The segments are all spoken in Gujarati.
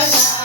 Vai, vai.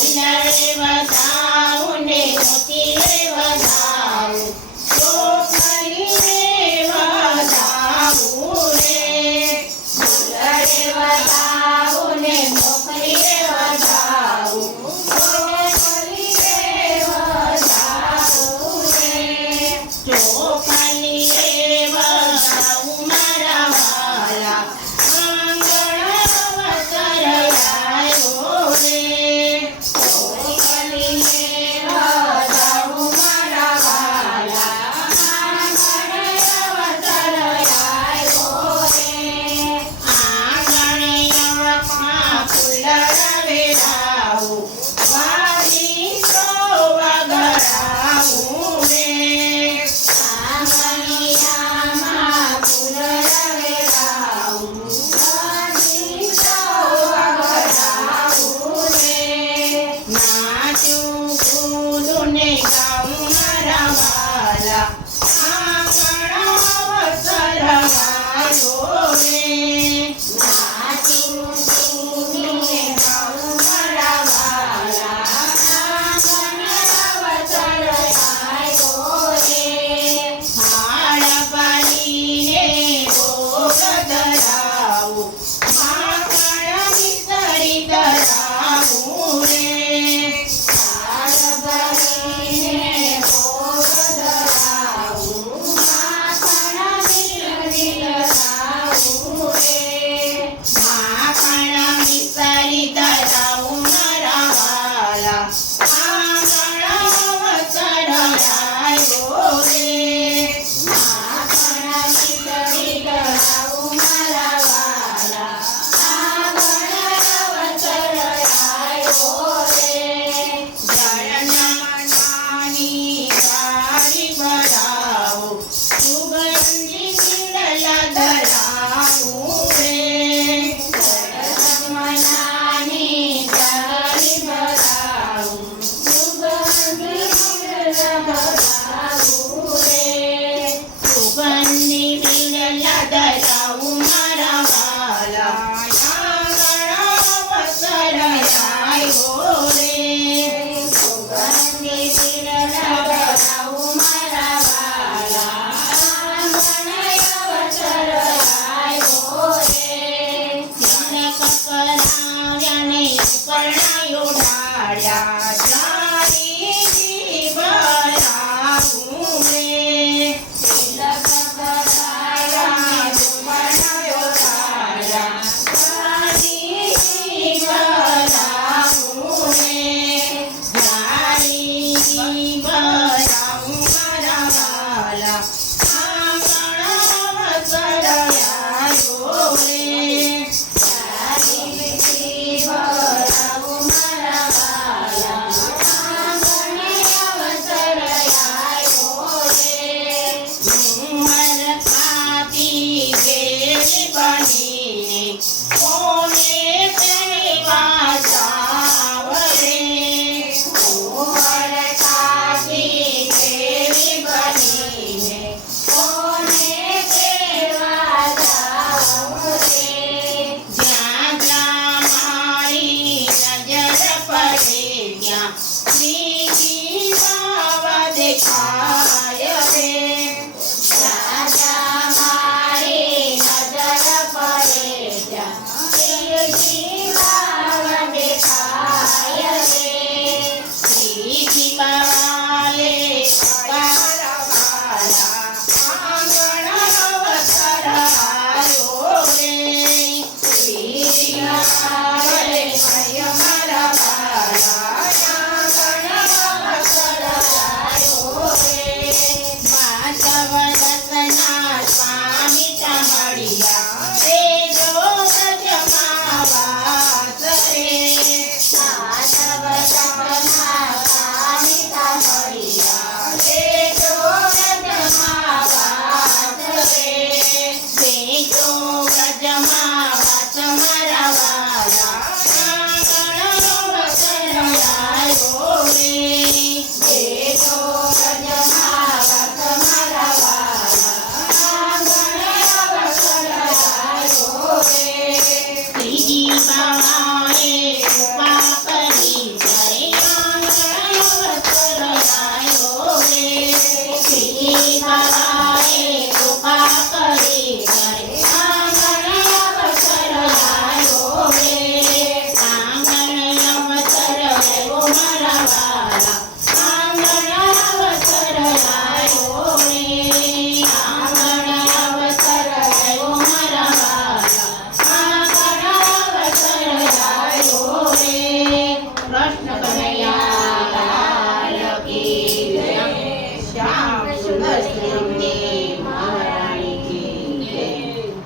ફૂલરે વધાવું ને મોતી વધાવું શરણાયો ડાળ્યા